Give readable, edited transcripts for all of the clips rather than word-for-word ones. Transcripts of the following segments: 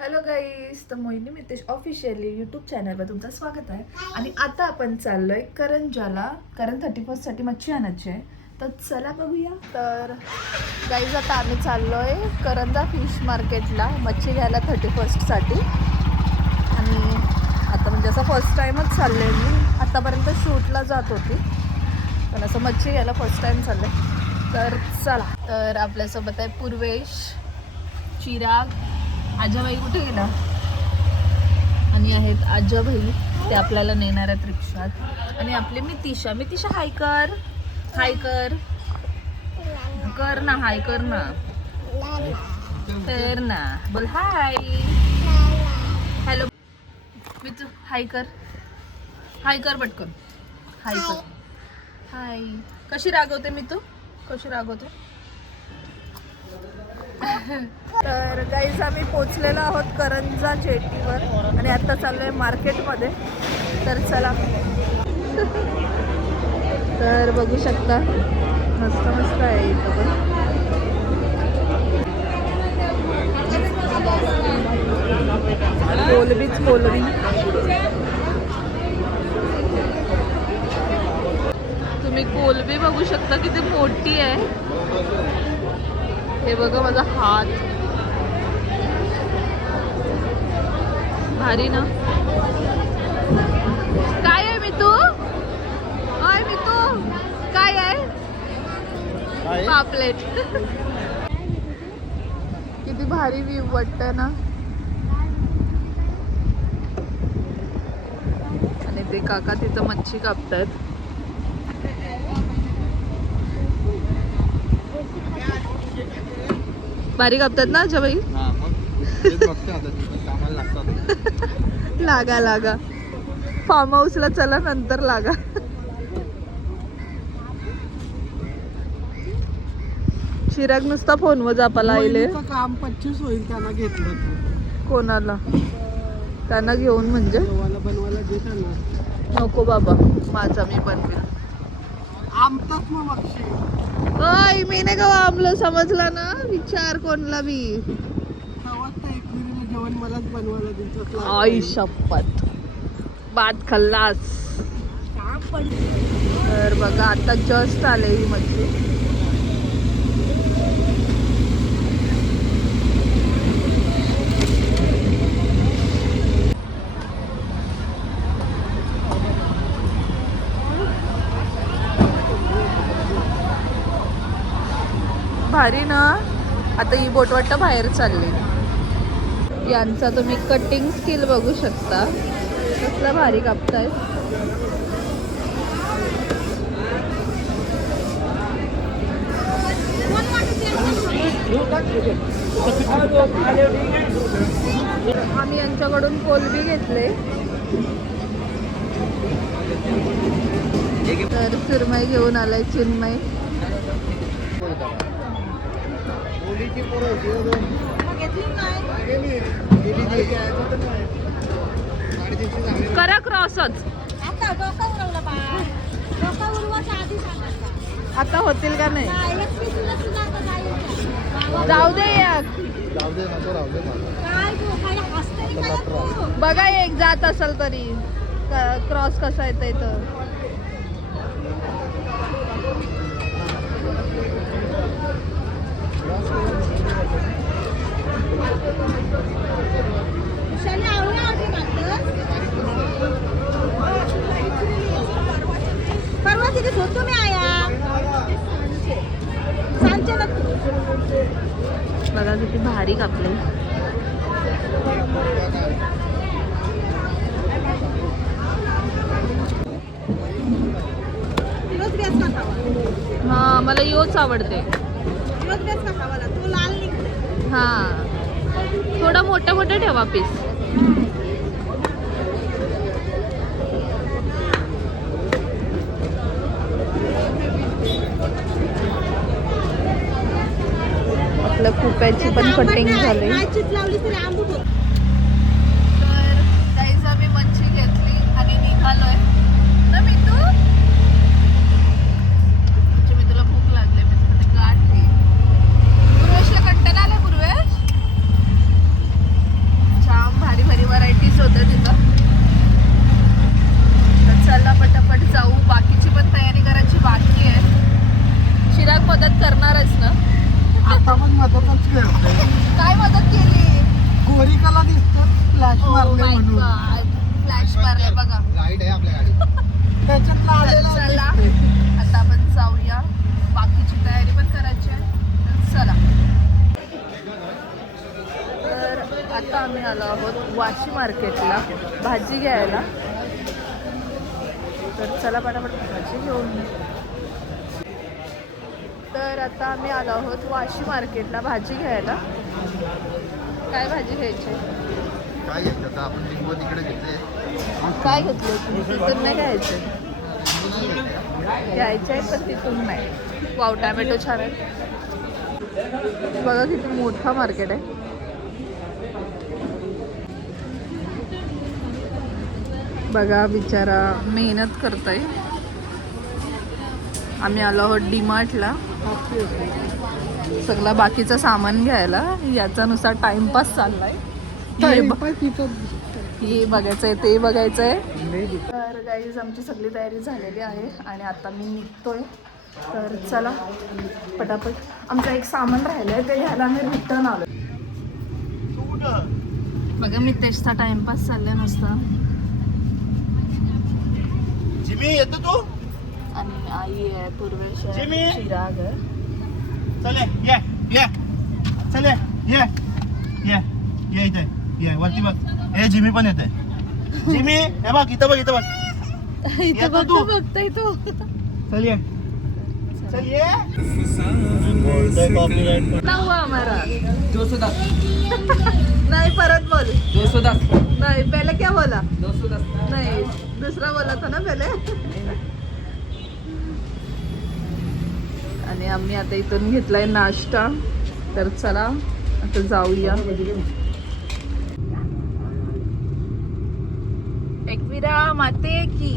Hello guys, तर मोहिनी Mitesh officially YouTube चॅनलवर तुमचं स्वागत आहे. आणि आता आपण चाललोय करंजाला, कारण 31st मच्छी आणायची आहे. तर चला बघूया. तर गाईज आता आम्ही चाललोय करंजा फिश मार्केटला मच्छी घ्यायला 31st. आणि आता म्हणजे असं फर्स्ट टाईमच चालले मी. आतापर्यंत शूटला जात होती, पण असं मच्छी घ्यायला फर्स्ट टाईम चालले. तर चला. तर आपल्यासोबत आहे पूर्वेश, चिराग, आजाबाई कुठे गेला, आणि आहेत आजाबाई, ते आपल्याला नेणार आहेत रिक्षात. आणि आपले मितिशा. मितिशा हाय कर, हाय कर, कर ना, हाय कर ना, कर ना, बोल हाय. हॅलो मितू, हाय कर, हाय कर पटकन, हाय कर, हाय. कशी रागवते मितू, कशी रागवते. तर गाईज आम्ही पोचलेलो आहोत करंजा जेटीवर आणि आता चाललोय मार्केटमध्ये. तर चला. तर बघू शकता मस्त मस्त आहे इथं पण. कोलबीच कोलबी. तुम्ही कोलबी बघू शकता किती मोठी आहे. हे बघा माझा हात, भारी ना. काय आहे मितू, ओय मितू, काय आहे. पापलेट. किती भारी व्ह्यू वाटतं ना. आणि ते काका तिथं मच्छी कापतात. भारी कापतात ना आजाबाई. लागा लागा, फार्म हाऊसला चला, नंतर लागा. चिराग नुसता फोनवर जापाला आले. काम 25 होईल त्यांना घेतलं. कोणाला त्यांना घेऊन म्हणजे बनवायला देताना. नको बाबा, माझा मी बनवेल. आमचाच मग बक्षी. ओय मी नाही का आमलं, समजला ना. विचार कोणला बी. जेवण मलाच बनवायला दिलं. आई शपथ, बाद खल्लास. तर बघा आता जस्ट आले ही मच्छी. भारी ना. आता ही बोट वाटतं बाहेर चालली. यांचा तुम्ही कटिंग स्किल बघू शकता, कसला भारी कापताय. आम्ही यांच्याकडून कोलबी घेतले. तर सुरमई घेऊन आलाय चिन्मय. करा क्रॉसच. आता होतील का नाही. जाऊ दे बघा, एक जात असेल तरी क्रॉस कसा येतं इथं. परवा तिथे होतो मी आया बघा किती भारी कापले. हा, मला योच आवडते. हा, थोडा मोठा मोठा ठेवा पीस. आपल्या कुप्याची पण कटिंग झाली. तर गाईज आम्ही मच्छी घेतली आणि निघालोय ना. मी तुला भूक लागली, मी तुला गाठ. पूर्वेशला कंटाळा आलाय. पूर्वेश फ्लॅश मारले म्हणून फ्लॅश मारले बघा. लाईट आहे आपल्या गाडीत. त्याच्यातला आलेला चला दिसतोय. आता आपण जाऊया, बाकीची तयारी पण करायची आहे. तर चला. तर आता आम्ही आलो आहोत वाशी मार्केटला भाजी घ्यायला. तर चला पटापट भाजी घेऊन ये. तर आता आम्ही आलो आहोत वाशी मार्केटला भाजी घ्यायला. काय भाजी घ्यायची? काय घेतलं आता आपण लिंबू तिकडे घेतले. काय घेतलं तुम्ही? तिथून नाही घ्यायचं. घ्यायचं आहे पण तिथून नाही. वाव, टॅमॅटो छान आहे. बघा किती मोठा मार्केट आहे. बघा बिचारा मेहनत करतोय. आम्ही आलो आहोत डीमार्टला सगळा बाकीचं सामान घ्यायला. याचा नुसार टाइमपास चाललाय. हे बघायचंय ते बघायचंय. तर गाईज आमची सगळी तयारी झालेली आहे आणि आता मी निघतोय. तर चला पटापट. आमचं एक सामान राहिलंय ते घ्यायला आम्ही रिटर्न आलो. बघा मी तेचचा टाइमपास चाललाय नुसता. जिमी येतो तू. आणि आई आहे पूर्वेश आहे, जिमी. चिराग आहे. चले ये चले ये इथे ये वरती बघ. हे जिमी पण येते. जिमी हे बघ इथं बघ इथं येतो तू. बघतोय तो. चल ये नाव आम्हाला नाही परत बोल. नाही पहले क्या बोला? नाही दुसरा बोला था ना पहले. आणि आम्ही आता इथून घेतलाय नाश्ता. तर चला आता जाऊया. एकविरा माते की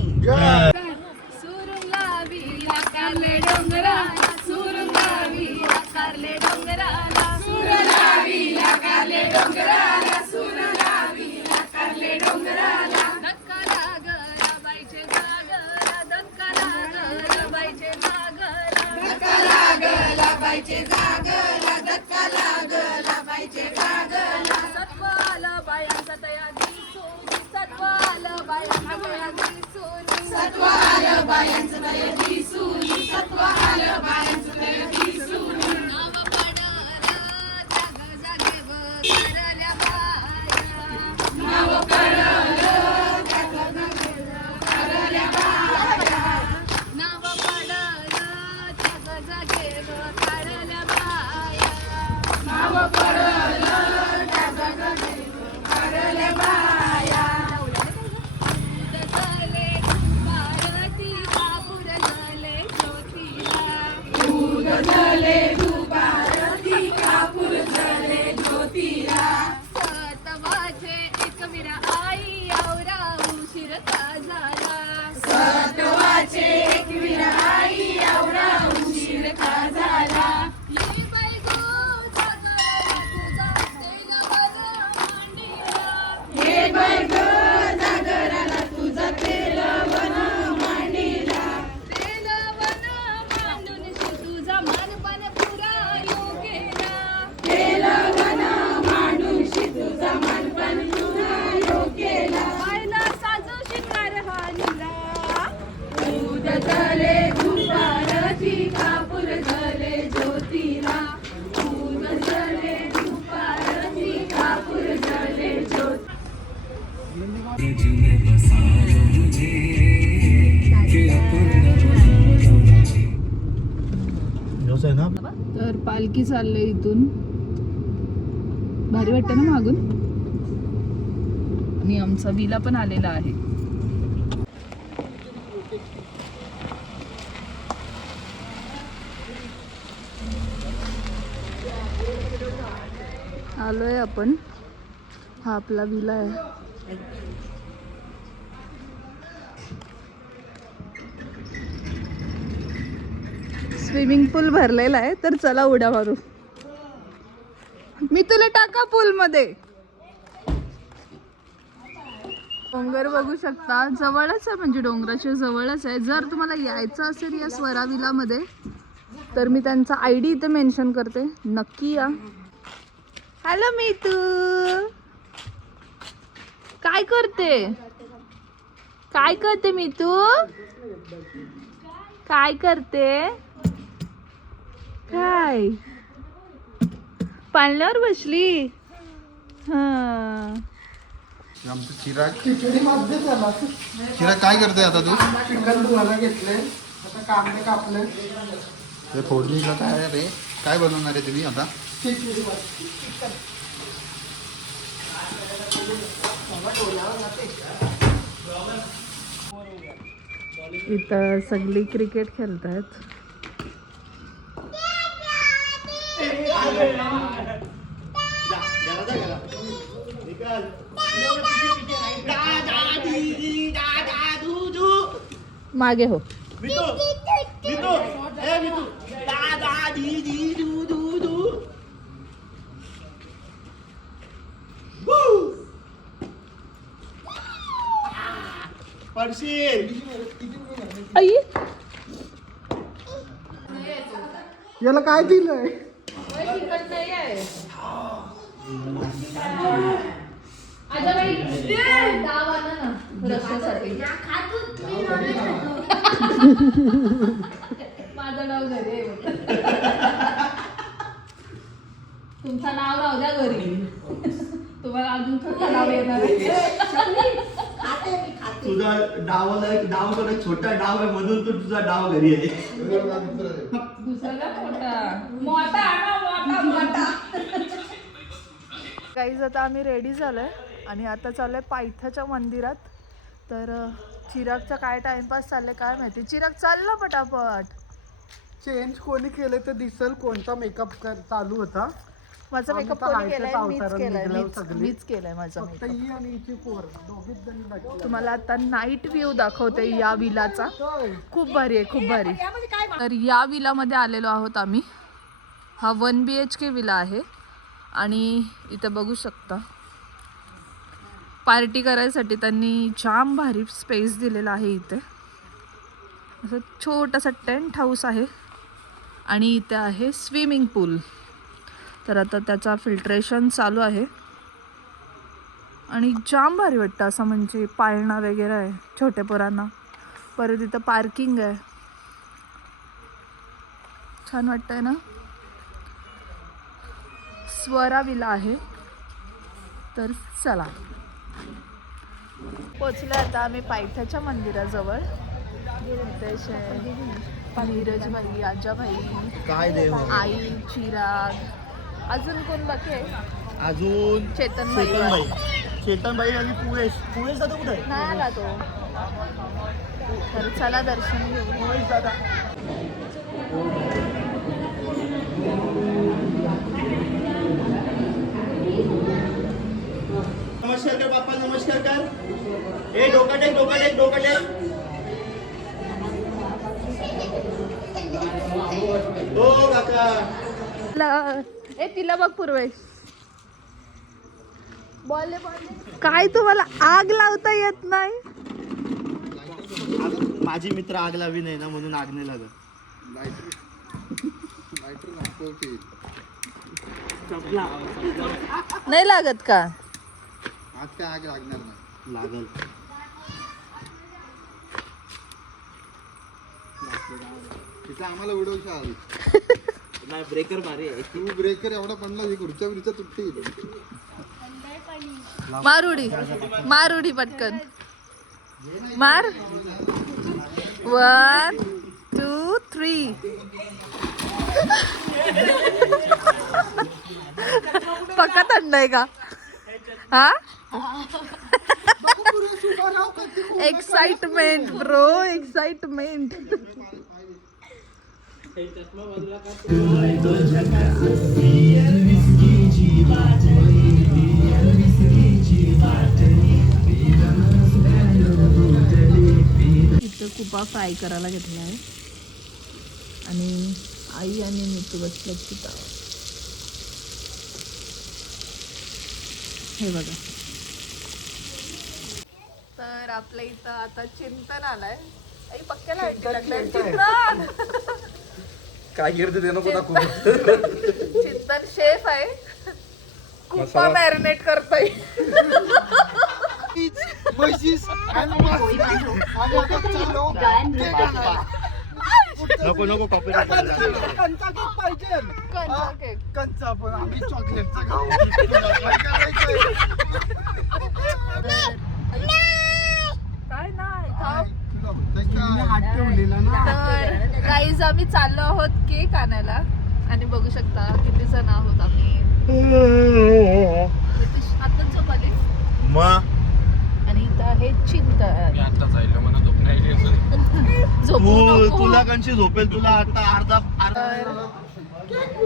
तर पालखी चाललंय इथून. भारी वाटतं ना मागून. आणि आमचा विला पण आलेला आहे. आलोय आपण. हा आपला विला आहे. स्विमिंग पूल भरलेला आहे. तर चला उड्या मारू. मी तुला टाका पूल मध्ये. डोंगर बघू शकता. जवळच आहे म्हणजे डोंगराच्या जवळच आहे. जर तुम्हाला यायचं असेल या स्वरा विला मध्ये तर मी त्यांचा ID इथे मेन्शन करते. नक्की या. हॅलो मीतू. काय करते काय करते मी तू काय करते काय पाळण्यावर बसली हा आमचं चिराग काय करतोय आता तू चिकन धुवायला घेतले आता कांदे कापले ते फोडणीला काय रे काय बनवणार आहे तुम्ही आता इथं सगळी क्रिकेट खेळतात मागे हो आई याला काय दिलंय माझं नाव घरी आहे तुमचं नाव राहू द्या घरी तुम्हाला अजून छोटं नाव येणार तुझा डावाला एक डाव तर एक छोटा डाव आहे म्हणून तो तुझा डाव घरी आहे दुसरा मोठा मोठा मोठा गाईज आता आम्ही रेडी झालोय आणि आता चाललोय पायथ्याच्या मंदिरात तर चिरागचा काय टाइमपास चाललाय काय माहिती चिराग चाललं पटापट चेंज कोणी केले तर दिसल कोणता मेकअप चालू होता माझा आम्ही मेकअप तर कोणी हायच्या केलाय मीच अवतारात केलाय निघालो मीच सगळे. मीच केलाय माझा फक्त मेकअप ही आणि हिची पोर दोघीच जणी लागली. तुम्हाला आता नाईट व्ह्यू दाखवते या विलाचा होय. खूप भारी आहे खूप भारी तर या विलामध्ये आलेलो आहोत आम्ही हा 1 BHK विला आहे आणि इथं बघू शकता पार्टी करायसाठी त्यांनी जाम भारी स्पेस दिलेला आहे इथे असं छोटासा टेंट हाऊस आहे आणि इथे आहे स्विमिंग पूल तर आता त्याचा फिल्ट्रेशन चालू आहे आणि जाम भारी वाटतं असं म्हणजे पाळणा वगैरे आहे छोट्या पोरांना परत इथं पार्किंग आहे छान वाटतंय ना स्वरा विला आहे तर चला पोचलो आता आम्ही पायथ्याच्या मंदिराजवळ नितेश आहे नीरज भाई आजाभाई काय देव आई चिराग अजून कोण बाकी आहे अजून चेतन भाई चेतन भाई आणि पुळेश जातो कुठे नाही आला तो तर चला दर्शन घेऊ पुळेश दादा नमस्कार कर बाप्पा नमस्कार कर ए डोका टेक डोका टेक डोका टेक हो काका ए तिला बघ पूर्वेश काय तुम्हाला आग लावता येत नाही माझी मित्र आग लावी नाही ना म्हणून आग नाही लागत नाही लागत का आज काय आग लागणार नाही लागल तिथे आम्हाला उडवशाल नाही ब्रेकर भारी आहे तू ब्रेकर एवढा पडला ही खुर्च्या बिरच्या तुटतील मारुडी पटकन मार 1 2 3 पक्का थंड आहे का हा एक्साइटमेंट ब्रो एक्साइटमेंट इथं कुपा फ्राय करायला घेतला आहे आणि आई आणि मितू बसल्या तिथं हे बघा तर आपल्या इथं आता चिंतन आलाय आई पक्क्याला चिंतन काय करते ते नको दाखवू चिंतन शेफ आहे कुपा मॅरिनेट करतोय नको नको कॉपी कंचा केक पाहिजे. कंचा केक. कंचा पण आम्ही चॉकलेटचा खाऊ. काय नाही खाऊ. हात ठेवलेला ना. तर गाईज आम्ही चाललो आहोत केक आणायला आणि बघू शकता किती जण आहोत आम्ही. आताच झोप आली मग आणि इथं आहे चिंतन. झोपू नको. तुला कंशी झोपेल तुला आता अर्धा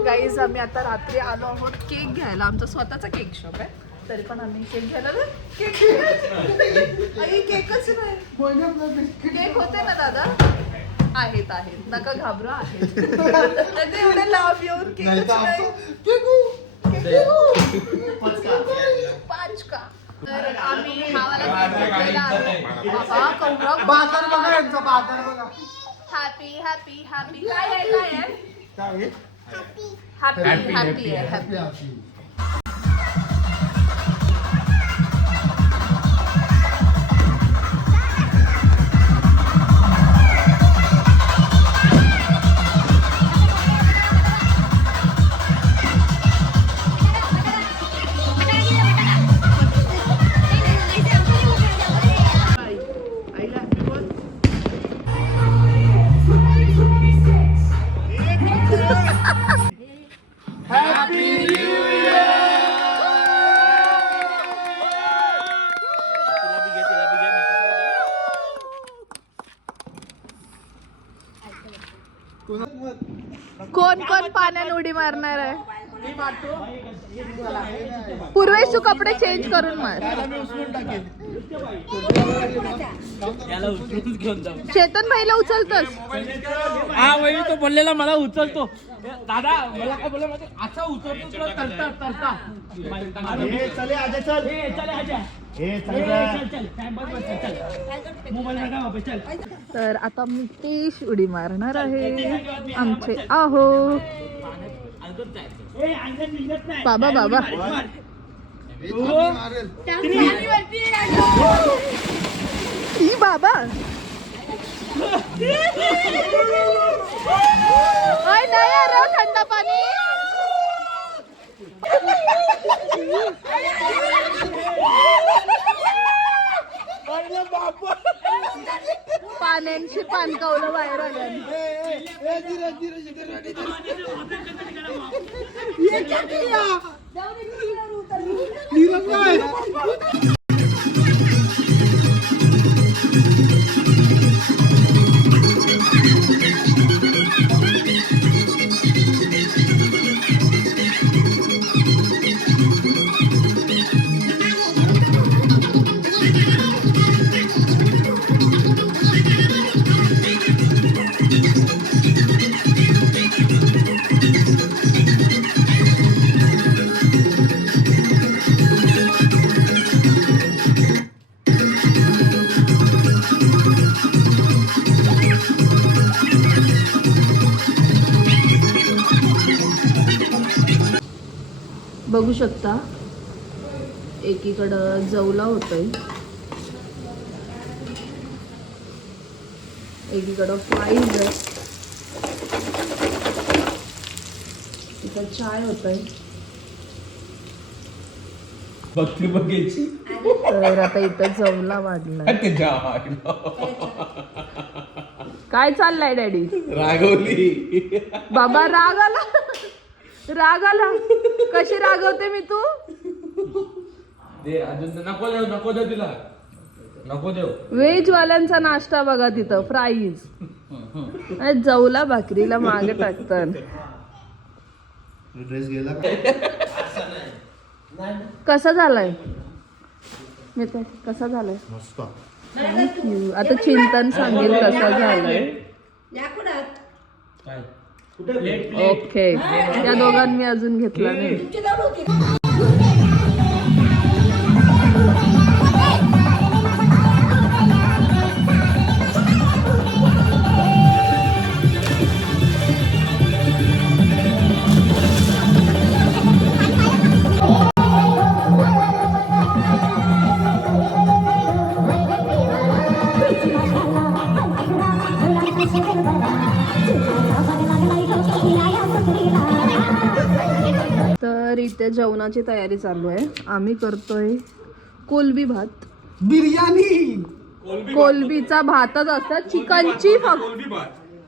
गाईज आम्ही आता रात्री आलो आहोत केक घ्यायला. आमचा स्वतःचा केक शॉप आहे तरी पण आम्ही केक घ्यायला आलो. केक आई केकच नाही. केक होते ना दादा. आहेत आहेत नका घाबरू आहेत. एवढे लांब येऊन केकच नाही. 5 का. तर आम्ही हावाला घेतलेला आहे. बाबा कौरा बाजार बघा यांचा बाजार बघा. हॅपी हॅपी हॅपी काय आहे काय आहे काय हॅपी हॅपी आहे हॅपी. हॅपी. कोण कोण पाण्यात उडी मारणार आहे. पूर्वेश तू कपडे चेंज करून मार. चेतन भाईला उचलतोस. हा वहिनी तो बोललेला मला उचलतो दादा मला काय बोलला माहिती असा उचलतो तुला तरता तरता चले आजा चल चल आजा चल चल चल मोबाईल नका वापस चल. तर आता मुकेश उडी मारणार आहे. आमचे आहो बाबा बाबा ई बाबा नाही यार थंड पाणी. पाण्यांची पानकावलं बाहेर आल्या. बघू शकता एकीकडं जवला होतोय एकीकडं फ्राईज आहे. इथं चाय होतोय. बघती बघायची तर आता इथं जवला वाढलाय. काय चाललंय डॅडी. रागवली बाबा राग आला. राग आला. कशी रागवते मी तू. दे अजून नको देऊ नको देऊ तिला नको देऊ. व्हेज वाल्यांचा नाश्ता बघा तिथं फ्राईज. जवला भाकरीला मागे टाकतात. ड्रेस गेला कसा झालाय मित्र कसा झालाय. मस्त. आता चिंतन सांगेल कसा झालाय. ओके त्या दोघांनी अजून घेतला नाही. इथे जेवणाची तयारी चालू आहे. आम्ही करतोय कोलबी भात. बिर्याणी. कोलबीचा भातच असतात.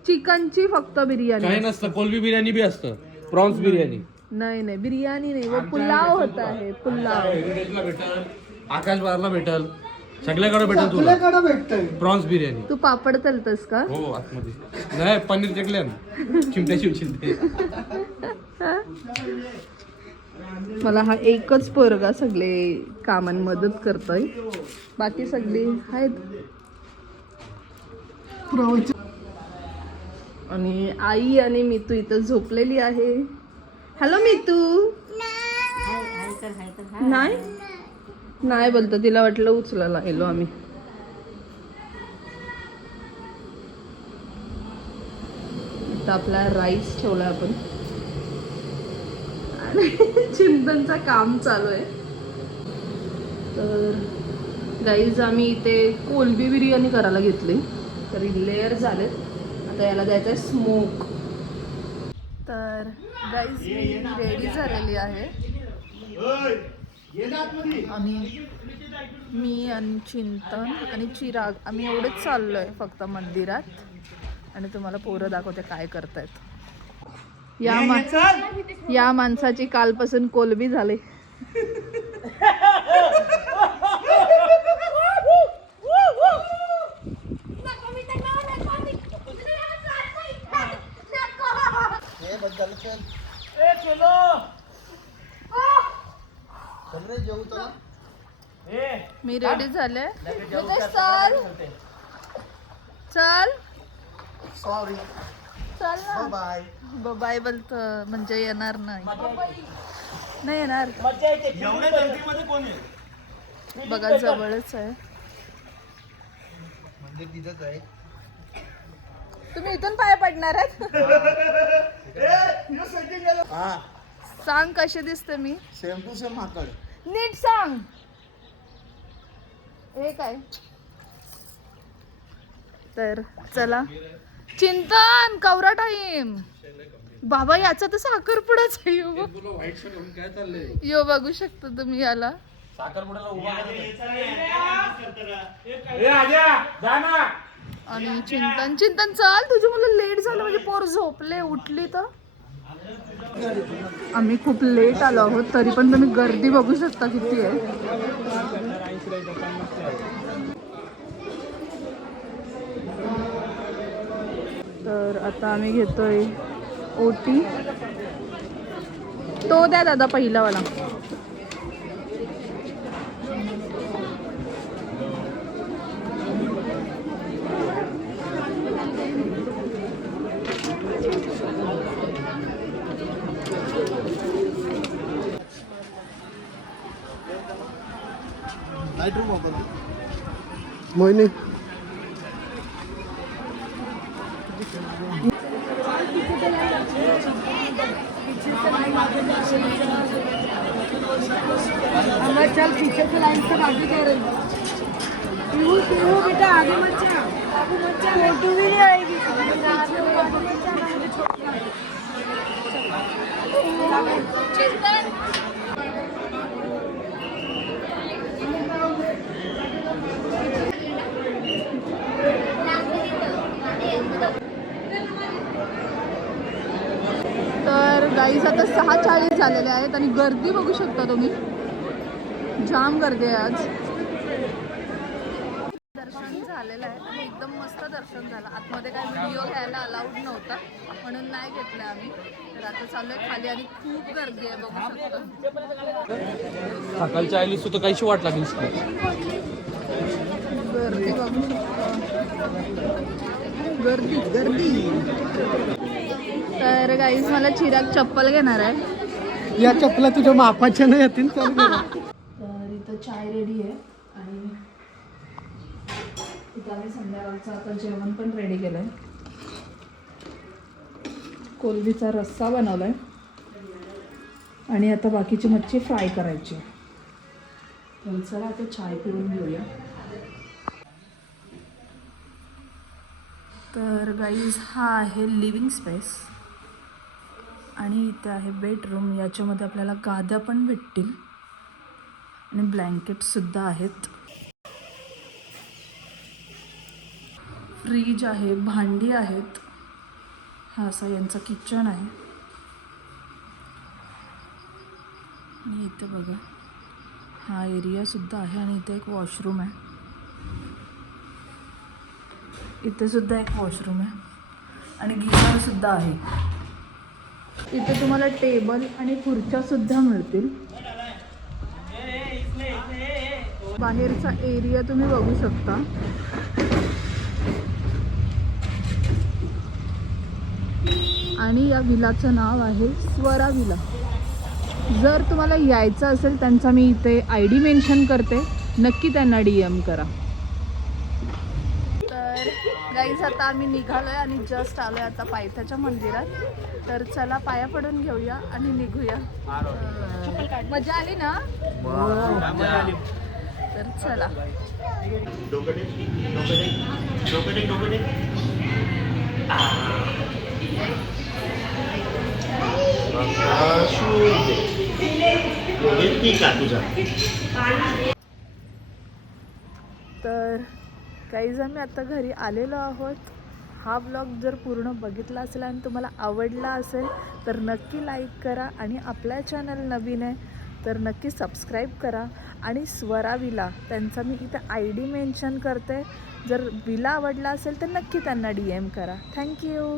चिकनची फक्त बिर्याणी. काही नसतं, कोलबी बिर्याणी बी असतं, प्रॉन्स बिर्याणी. नाही बिर्याणी नाही, वो पुलाव होता है. पुलाव भेटल, आकाश बारला भेटल, सगळ्याकडे भेटल तुला आपल्याकडे भेटतंय. प्रॉन्स बिर्याणी. तू पापड तलतस का? हो आतमध्ये नाही, पनीर चकल्यान चिमट्या शिवचिमटे. मला हा एकच पोरगा सगळे कामां मदत करतोय, बाकी सगळे आहेत. आणि आई आणि मितू इथं झोपलेली आहे. हॅलो मितू. नाही बोलतो, तिला वाटलं उचलायला गेलो आम्ही. आता आपला राईस ठेवला आपण आणि चिंतनचं काम चालू आहे. तर गाईज आम्ही इथे कोलबी बिर्याणी करायला घेतली, तरी लेअर झालेत. आता याला द्यायचं आहे स्मोक. तर गाईज मी रेडी झालेली आहे आणि मी आणि चिंतन आणि चिराग आम्ही एवढेच चाललोय फक्त मंदिरात. आणि तुम्हाला पोरं दाखवते काय करतायत. या माणसाची कालपासून कोलबी झाले. मी रेडी झाले. चल सॉरी. चल ना. बाय. बाय बोलत म्हणजे येणार नाही येणार. बघा जवळच आहे. मंदिर तिथंच आहे. तुम्ही इथून पाय पडणार आहेत. सांग कशी दिसते मी. सेम टू सेम माकड. नीट सांग. हे काय. तर चला. चिंतन कवरा टाईम. बाबा याचा तर साखरपुडाच आहे. यो बघू शकता तुम्ही याला. आणि चिंतन चाल, तुझं मला लेट झालं म्हणजे पोर झोपले उठली तर. आम्ही खूप लेट आलो आहोत, तरी पण तुम्ही गर्दी बघू शकता किती आहे. तर आता आम्ही घेतोय ओटी. तो द्या दादा पहिला वाला. मोहिनी चल पीछे से लाइन से आगे कह रही बेटा आगे मत जा मोटू भी नहीं आएगी. तर गाईज आता 6:40 झालेले आहेत आणि गर्दी बघू शकता तुम्ही. जाम गर्दी आहे आज. दर्शन झालेलं आहे आणि एकदम मस्त दर्शन झालं. आतमध्ये काय व्हिडिओ घ्यायला अलाउड नव्हता म्हणून नाही घेतलं आम्ही. तर आता चाललोय खाली आणि खूप गर्दी आहे बघू शकता. सकाळच्या आईली सुद्धा काहीशी वाट लागली. गर्दी बघू शकता. गर्दी. तर गाईज मला चिराग चप्पल घेणार आहे. या चपला तुझ्या मापाच्या नाही येतील. तर इथं चाय रेडी आहे आणि इथं आम्ही संध्याकाळचं आता जेवण पण रेडी केलं आहे. कोलबीचा रस्सा बनवला आहे आणि आता बाकीची मच्छी फ्राय करायची. तर चला आता चाय पिऊन घेऊया. तर गाईज हा आहे लिव्हिंग स्पेस आणि इथे आहे बेडरूम. याच्यामध्ये आपल्याला गाद्या पण भेटतील आणि ब्लँकेटसुद्धा आहेत. फ्रीज आहे, भांडी आहेत. हा असा यांचा किचन आहे. आणि इथे बघा हा एरियासुद्धा आहे आणि इथे एक वॉशरूम आहे. इथे सुद्धा एक वॉशरूम आहे आणि गिझरसुद्धा आहे. इथे तुम्हाला टेबल आणि खुर्च्यासुद्धा मिळतील. बाहेरचा एरिया तुम्ही बघू शकता. आणि या विलाचं नाव आहे स्वरा विला. जर तुम्हाला यायचं असेल त्यांचा मी इथे ID मेन्शन करते, नक्की त्यांना DM करा. तर गाईज आता आम्ही निघालोय आणि जस्ट आलोय आता पायथ्याच्या मंदिरात. तर चला पाया पडून घेऊया आणि निघूया. मजा आली ना? तर चला. तर काहीच आम्ही आता घरी आलेलो आहोत. हा ब्लॉग जर पूर्ण बघितला असेल आणि तुम्हाला आवडला असेल तर नक्की लाईक करा आणि आपल्या चॅनल नवीन आहे तर नक्की सबस्क्राईब करा. आणि स्वरा विला त्यांचा मी इथे ID मेन्शन करते. जर विला आवडला असेल तर नक्की त्यांना DM करा. थँक्यू.